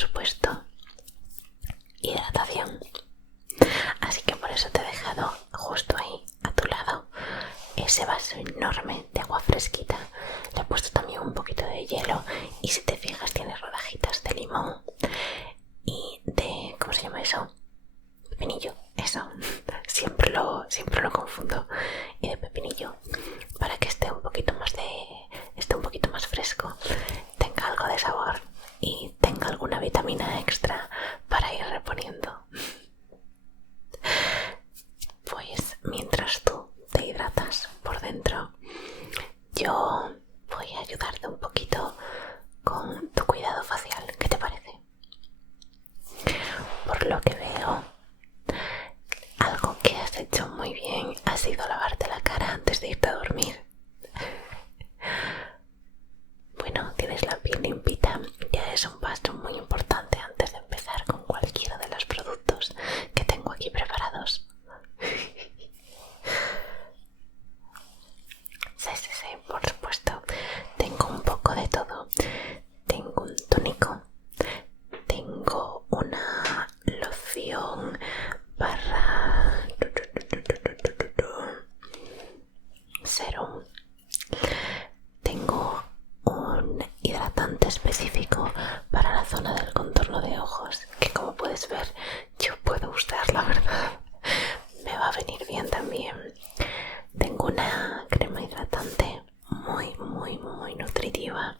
supuesto, hidratación. Así que por eso te he dejado justo ahí a tu lado ese vaso enorme de agua fresquita. Le he puesto también un poquito de hielo y si te fijas tiene rodajitas de limón y de... ¿cómo se llama eso? Pepinillo, eso. Siempre lo confundo. Y de pepinillo para que esté un poquito más fresco, tenga algo de sabor y tenga alguna vitamina extra para ir reponiendo. Pues mientras tú te hidratas por dentro, yo voy a ayudarte un poquito con tu cuidado facial. ¿Qué te parece? Por lo que veo, algo que has hecho muy bien ha sido lavarte la cara antes de irte a dormir. Bueno, tienes la piel limpita, ya es un paso muy importante antes de empezar con cualquiera de los productos que tengo aquí preparados. Sí, por supuesto. Tengo un poco de todo. Tengo un tónico, tengo una loción barra serum, tengo un hidratante específico para la zona del contorno de ojos, que como puedes ver yo puedo usar, la verdad. Me va a venir bien también. Tengo una crema hidratante muy nutritiva,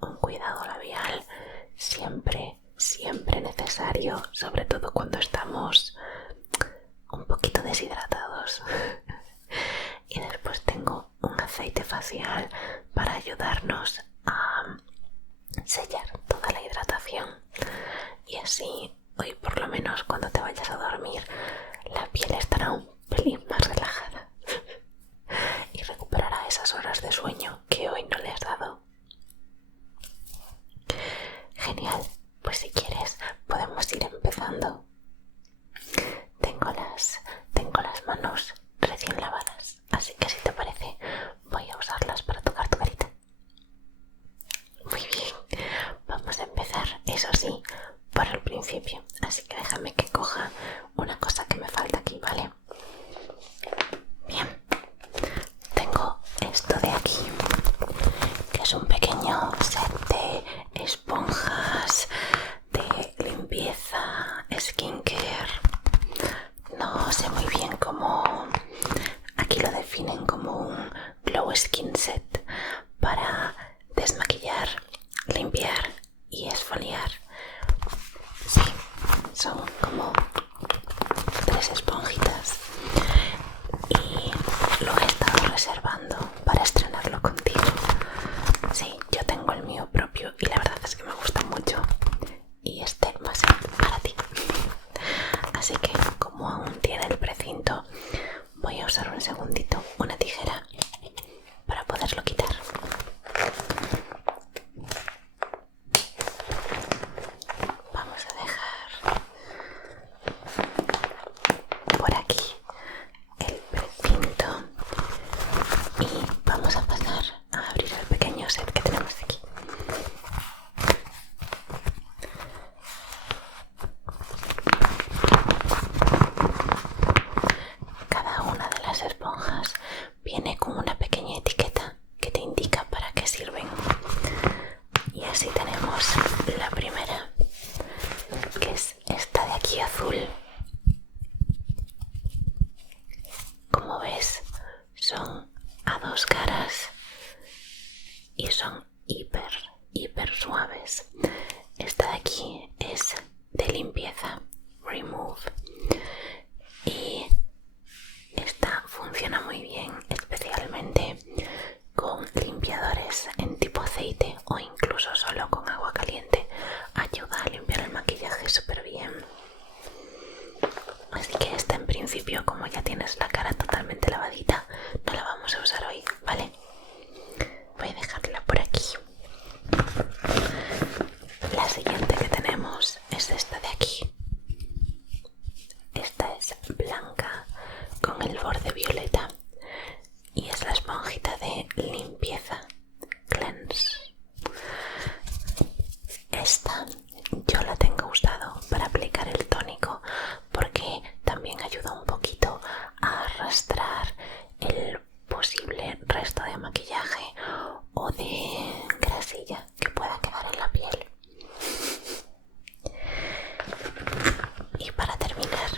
un cuidado labial siempre necesario, sobre todo cuando estamos un poquito deshidratados. Y después tengo un aceite facial para ayudarnos a sellar toda la hidratación y así hoy por lo menos cuando te vayas a dormir la piel estará un pelín más relajada y recuperará esas horas de sueño que hoy no le has dado. Genial, pues si quieres podemos ir empezando. Tengo las manos recién lavadas, así que si te parece voy a usarlas para tocar tu carita. Muy bien, vamos a empezar, eso sí, por el principio, así que déjame que coja una cosa que me falta aquí, ¿vale? Bien, tengo esto de aquí, que es un pequeño set de esponjas de limpieza, skincare. No sé muy bien cómo... Aquí lo definen como un glow skin set para desmaquillar, limpiar y esfoliar. Sí, Y para terminar,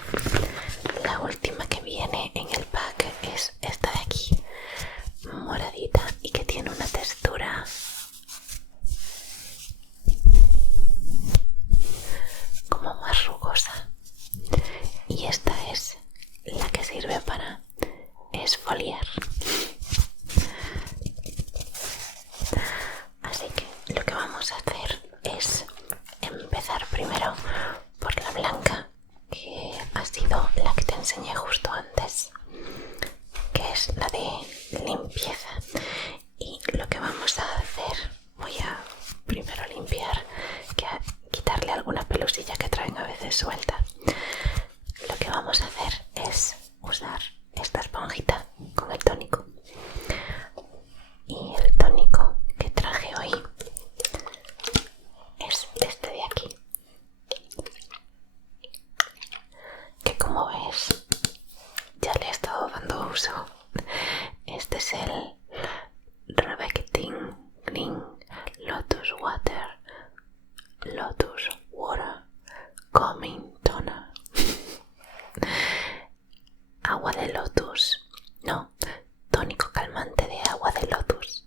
la última que viene en el pack es esta de aquí, moradita y que tiene una textura como más rugosa. Y esta es la que sirve para esfoliar. Así que lo que vamos a hacer es empezar primero por la blanca, que ha sido la que te enseñé justo antes, que es la de limpieza. Y lo que vamos a hacer, voy a primero limpiar, quitarle alguna pelusilla que traen a veces suelta. Lo que vamos a hacer es usar esta esponjita con el tónico. Y el tónico que traje hoy es este de aquí, que como ves ya le he estado dando uso. Este es el Revectin Green Lotus Water Calming Toner. Agua de lotus, no, tónico calmante de agua de lotus.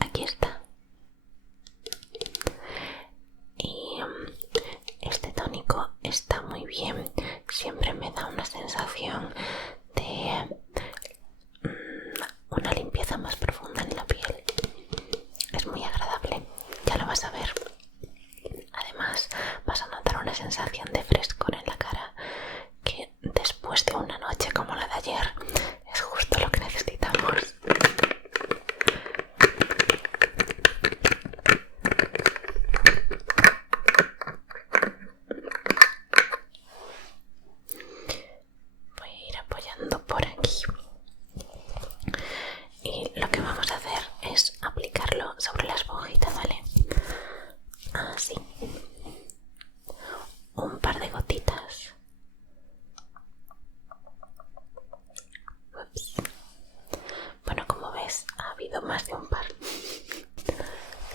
Aquí está. Y este tónico está muy bien, siempre me da una sensación de una limpieza más profunda en la piel. Es muy agradable, ya lo vas a ver. Además vas a notar una sensación de frescor en la cara que después de una noche como la de ayer es justo lo que necesitamos. Voy a ir apoyando por aquí. Y lo que vamos a hacer es aplicarlo sobre la esponjita, ¿vale? Así. Un par de gotitas. Ups. Bueno, como ves, ha habido más de un par.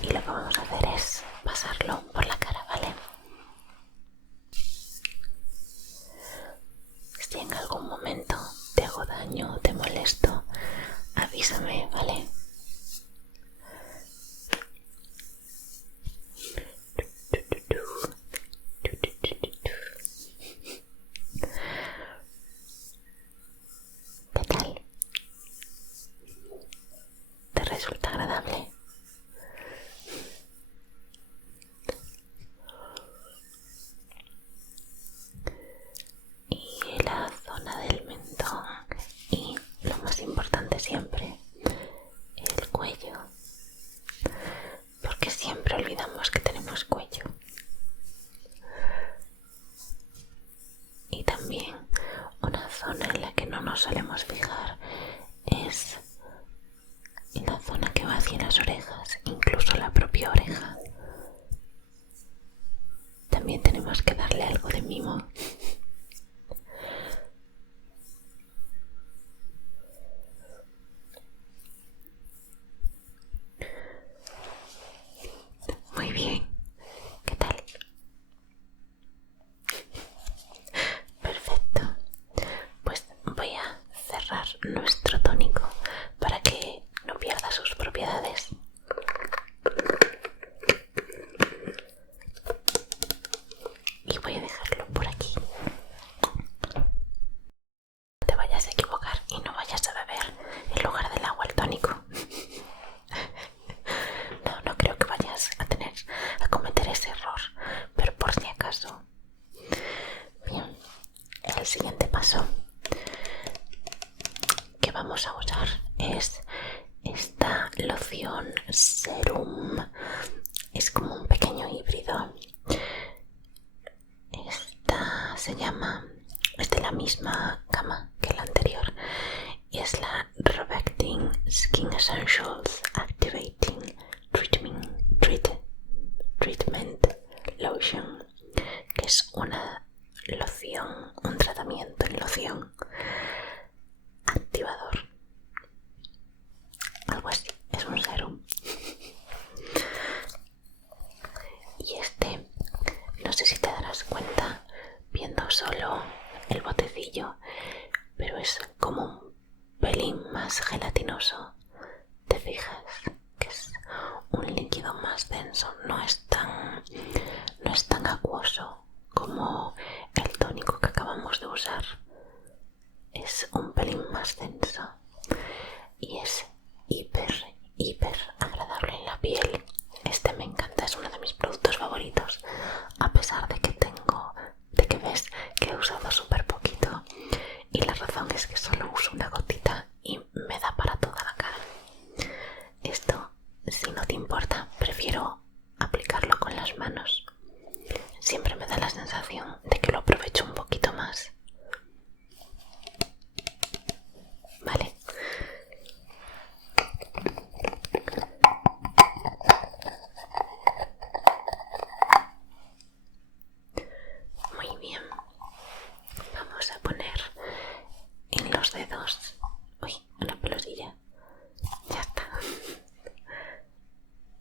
Y lo que vamos a hacer es pasarlo por la cara, ¿vale? Si en algún momento te hago daño o te molesto, avísame, ¿vale? ¿Qué tal? ¿Te resulta agradable? Y la zona del mentón y lo más importante siempre, el cuello, porque siempre olvidamos que tenemos cuello. Y también una zona en la que no nos solemos fijar es la zona que va hacia las orejas, incluso la propia oreja. También tenemos que darle algo de mimo. Muy bien, ¿qué tal? Perfecto. Pues voy a cerrar nuestro tónico para que no pierda sus propiedades. Y voy a dejarlo por aquí. No te vayas a equivocar y no vayas a beber en lugar del agua el tónico. No creo que vayas a cometer ese error, pero por si acaso. Bien, el siguiente paso que vamos a usar es esta loción serum. Es como un pequeño híbrido. Esta es de la misma gama que la anterior y es la Revectin Skin Essentials Activating Treatment Lotion, que es una loción, un tratamiento en loción activador, algo así, es un serum. más denso, no es tan acuoso como el tónico que acabamos de usar. Es un pelín más denso y es hiper agradable en la piel. Este me encanta, es uno de mis productos favoritos, a pesar de que ves que he usado súper poquito, y la razón es que solo uso una gotita y me da para toda la cara. Esto, si no te importa, prefiero aplicarlo con las manos. Siempre me da la sensación de que lo aprovecho un poquito más. Vale. Muy bien. Vamos a poner en los dedos. Uy, una pelotilla. Ya está.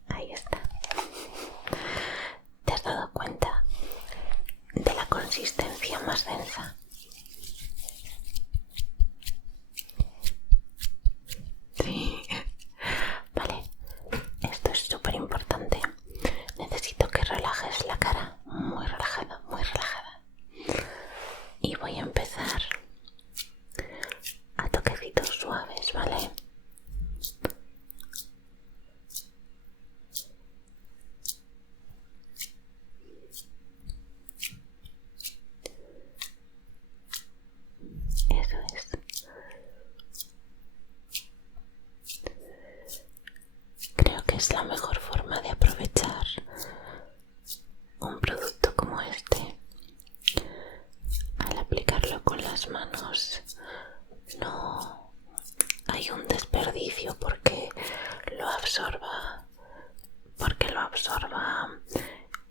Ahí está. ¿Te has dado cuenta de la consistencia más densa? Sí. Vale, esto es súper importante. Necesito que relajes la cara, muy relajada, muy relajada. Y voy a empezar a toquecitos suaves, ¿vale? Eso es. Creo que es la mejor forma de aprovechar un producto como este. Al aplicarlo con las manos no hay un desperdicio porque lo absorba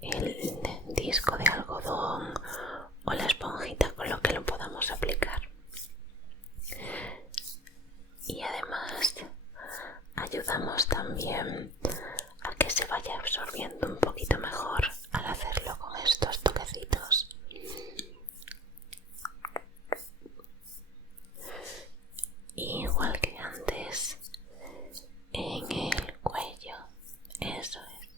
el disco de algodón o la esponjita con lo que lo podamos aplicar. Y además ayudamos también a que se vaya absorbiendo un poquito mejor al hacerlo con estos toquecitos. Igual que antes, en el cuello. Eso es.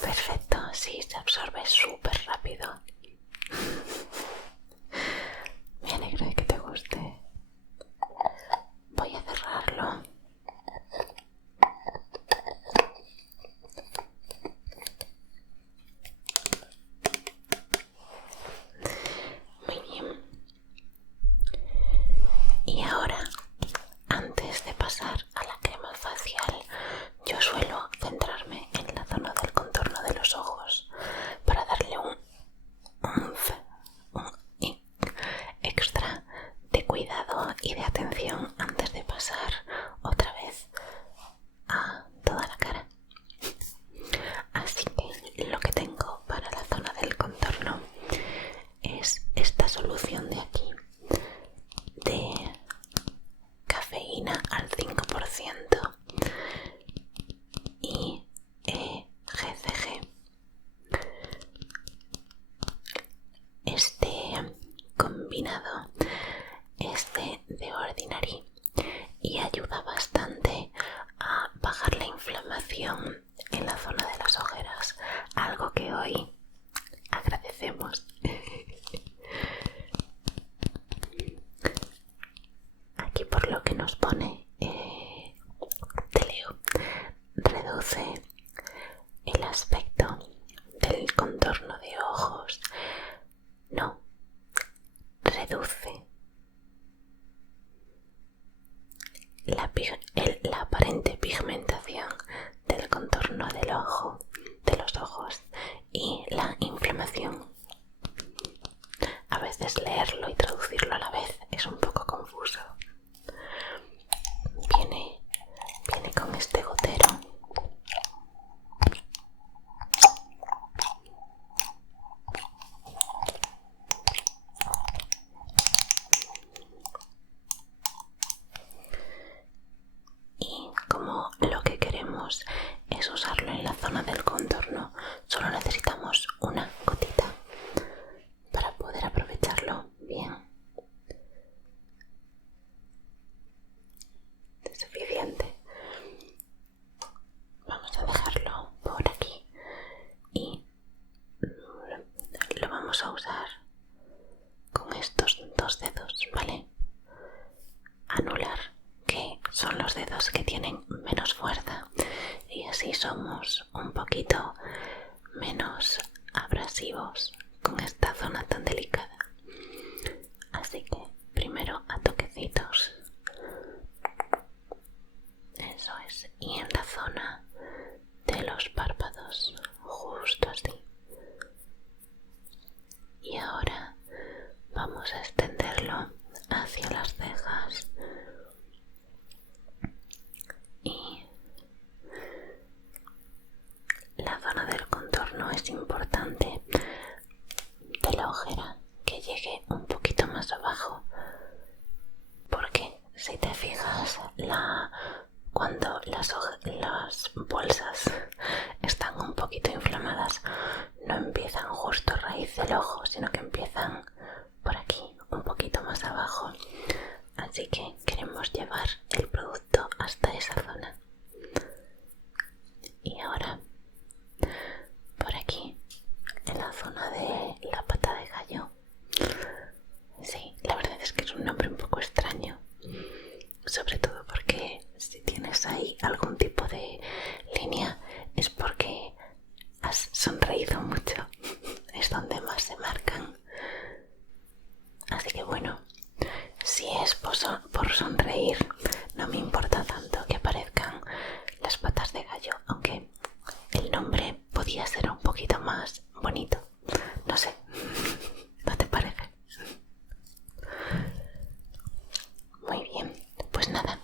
Perfecto, sí, se absorbe súper rápido. Me alegro de que te guste. Voy a cerrarlo. Muy bien. Y ahora, antes de pasar a la crema facial, yo suelo centrarme en la zona del contorno de los ojos para darle un extra de cuidado y de atención antes de pasar otra vez a toda la cara. Así que lo que tengo para la zona del contorno es esta solución de aquí, de cafeína al 5% y GCG. Este combinado es de The Ordinary y ayuda bastante a bajar la inflamación en la zona de las ojeras, algo que hoy agradecemos. Aquí por lo que nos pone, te leo, reduce el aspecto del contorno de ojos. No, reduce la aparente pigmentación del contorno del ojo, de los ojos, y la inflamación. A veces leerlo y traducirlo a la vez es un poco confuso. Viene con este gotero. Y 2 dedos, ¿vale? Anular, que son los dedos que tienen menos fuerza, y así somos un poquito menos abrasivos con esta zona tan delicada. Así que primero a toquecitos. Eso es, y en la zona de los párpados, justo así. Y ahora vamos a extenderlo hacia las cejas y la zona del contorno. Es importante de la ojera que llegue un poquito más abajo, porque si te fijas, cuando las bolsas están un poquito inflamadas, no empiezan justo a raíz del ojo, sino que empiezan por aquí, un poquito más abajo. Así que queremos llevar el producto hasta esa zona. Y ahora, por aquí, en la zona de la pata de gallo. Sí, la verdad es que es un nombre un poco extraño, sobre todo porque si tienes ahí algún tipo de línea es porque has sonreído mucho. Es donde más se marcan. Así que bueno, si es por sonreír, no me importa tanto que aparezcan las patas de gallo, aunque el nombre podía ser un poquito más bonito. No sé, ¿no te parece? Muy bien, pues nada,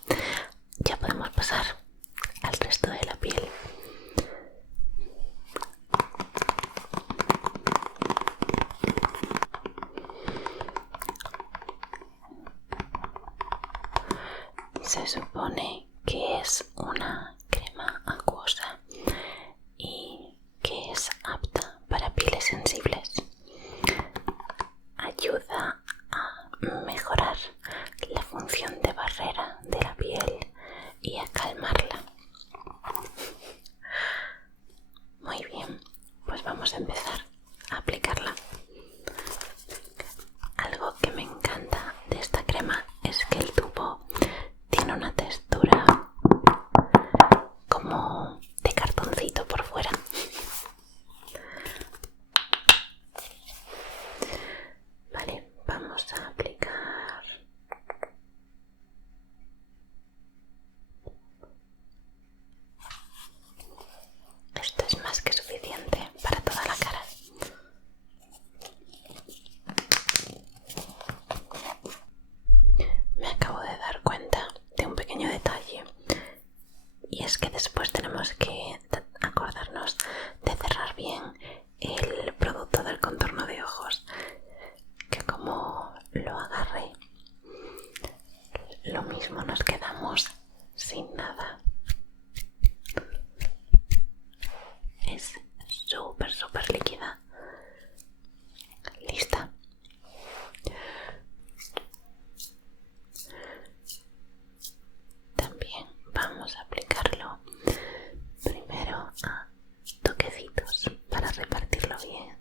ya podemos pasar al resto de la piel. Se supone que es una crema acuosa y que es apta para pieles sensibles. Ayuda a mejorar la función de barrera de la piel y a calmarla. Muy bien, pues vamos a empezar a aplicarla. Algo que me encanta de esta crema es que el tubo tiene una textura como de cartoncito por fuera. Vale, vamos a aplicar. Esto es más que suficiente para toda la cara. Me acabo de dar cuenta de un pequeño detalle, y es que después tenemos que acordarnos de cerrar bien el producto del contorno de ojos, que como lo agarre, lo mismo nos quedamos sin nada. Es súper líquida. Lista. También vamos a aplicarlo primero a toquecitos para repartirlo bien.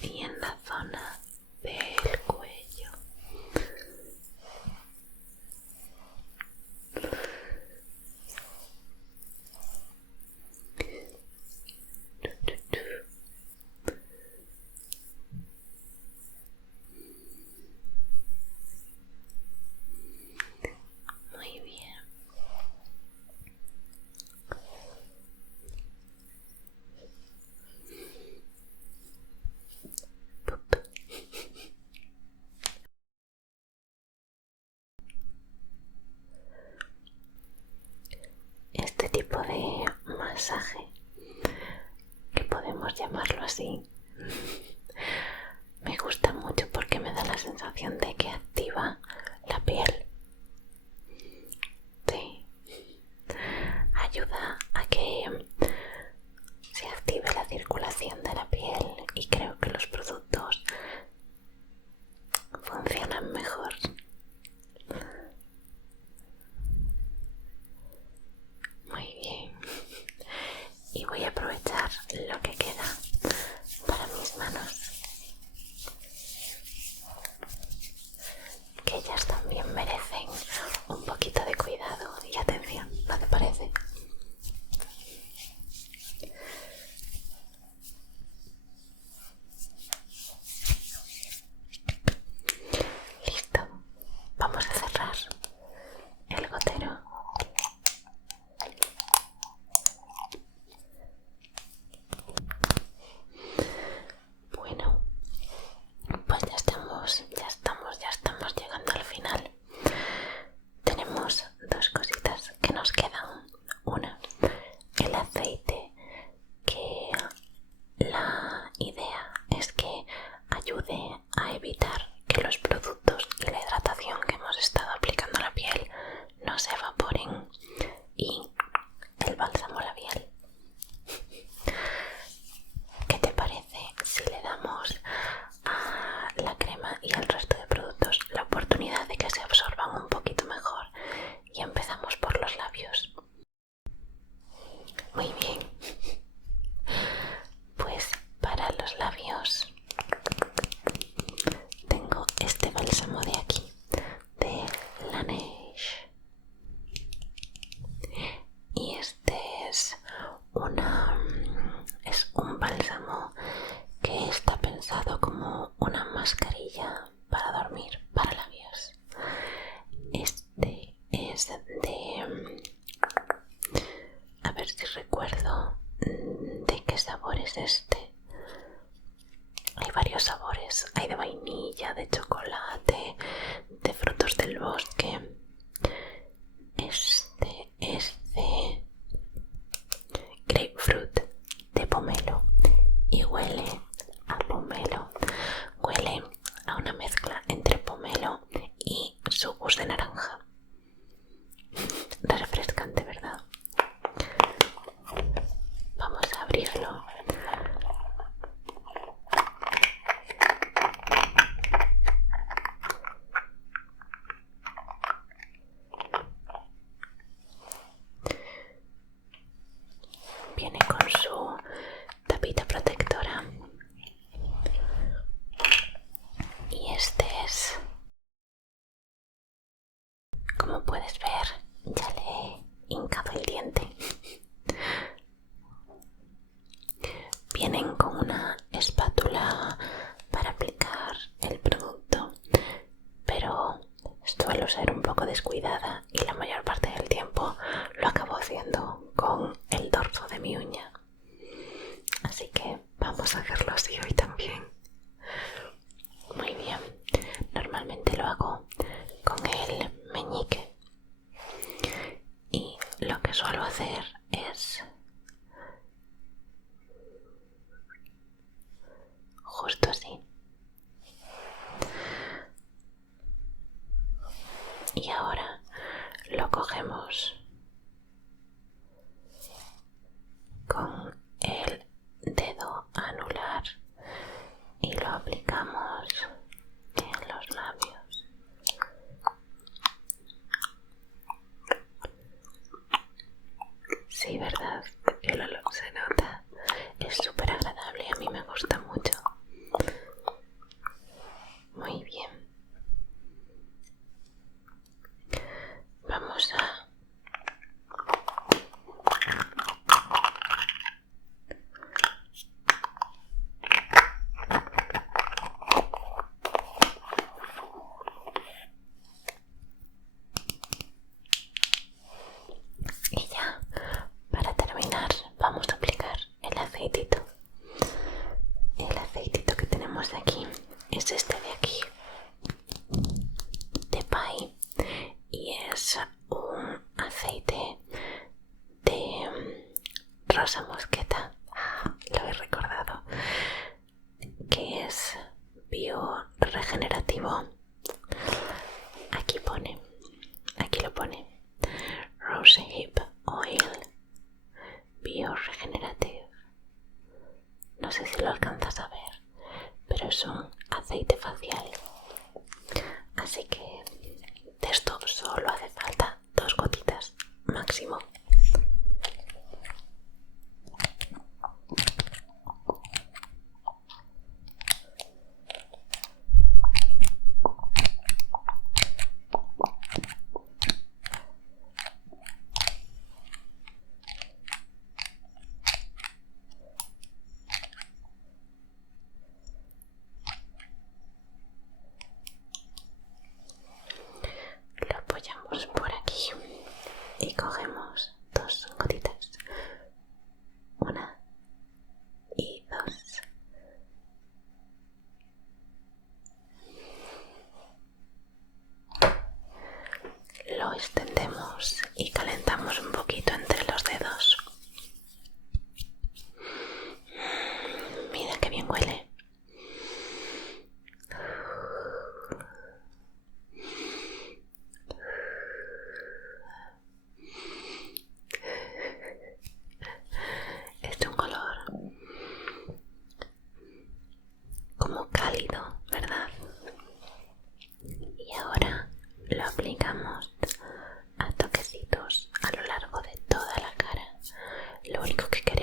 Y en la zona del cuello. Muy bien. Este tipo de masaje, que podemos llamarlo así, me gusta mucho porque me da la sensación de que activa la piel. Sí, ayuda a que se active la circulación de la piel, y creo que los productos funcionan mejor del bosque. Este es de grapefruit, de pomelo, y huele a pomelo. Huele a una mezcla entre pomelo y sucos de naranja. Refrescante, ¿verdad? Vamos a abrirlo. Viene con su tapita protectora. Y este es, como puedes ver, ya le he hincado el diente. Vienen con una espátula para aplicar el producto, pero suelo ser un poco descuidada y la mayor parte del tiempo lo acabo haciendo con el dorso de mi uña. Así que vamos a hacerlo así hoy también. Muy bien, normalmente lo hago con el meñique y lo que suelo hacer es justo así. Y ahora lo cogemos con el dedo anular y lo aplicamos en los labios. Sí, ¿verdad? El olor se nota. Es súper agradable, a mí me gusta mucho. Muy bien. Vamos a y ya, para terminar, vamos a aplicar el aceitito. El aceitito que tenemos aquí es este de aquí, de Pai, y es un aceite de rosa mosqueta. Lo he recordado, que es bioregenerativo. Aquí lo pone Rosehip Oil Bioregenerative. No sé si lo alcanzas a ver, pero es un aceite facial. Así que de esto solo hace falta 2 gotitas máximo. Lo apoyamos por aquí y cogemos 2 gotitas. 1 y 2. Lo extendemos y calentamos un poquito entre los dedos. Mira qué bien huele. Es de un color como cálido, ¿verdad? Y ahora lo aplicamos a toquecitos a lo largo de toda la cara. Lo único que queremos